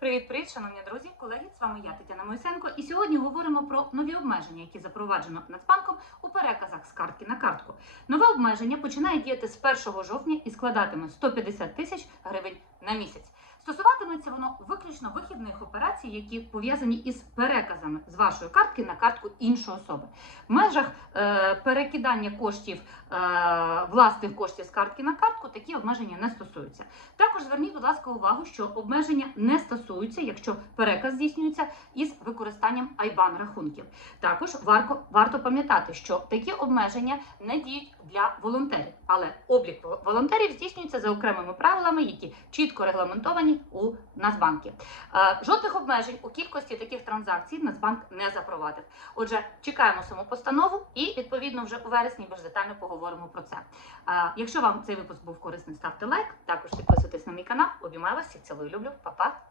Привіт-привіт, шановні друзі, колеги. З вами я Тетяна Мойсенко. І сьогодні говоримо про нові обмеження, які запроваджено Нацбанком у переказах з картки на картку. Нове обмеження починає діяти з 1 жовтня і складатиме 150 тисяч гривень на місяць. Стосуватиметься воно виключно вихідних операцій, які пов'язані із переказами з вашої картки на картку іншої особи. В межах е, перекидання коштів е, власних коштів з картки на картку такі обмеження не стосуються. Також зверніть, будь ласка, увагу, що обмеження не стосуються, якщо переказ здійснюється із використанням IBAN рахунків. Також варто, варто пам'ятати, що такі обмеження не діють для волонтерів, але облік волонтерів здійснюється за окремими правилами, які чітко регламентовані у Нацбанкі. Е, Жодних обмежень у кількості таких транзакцій Нацбанк не запровадив. Отже, чекаємо саму постанову і відповідно вже у вересні більш детально поговоримо про це. Е, Якщо вам цей випуск був корисним, ставте лайк. Також підписуйтесь на мій канал. Обіймаю вас, всіх цілую, люблю, Па-па!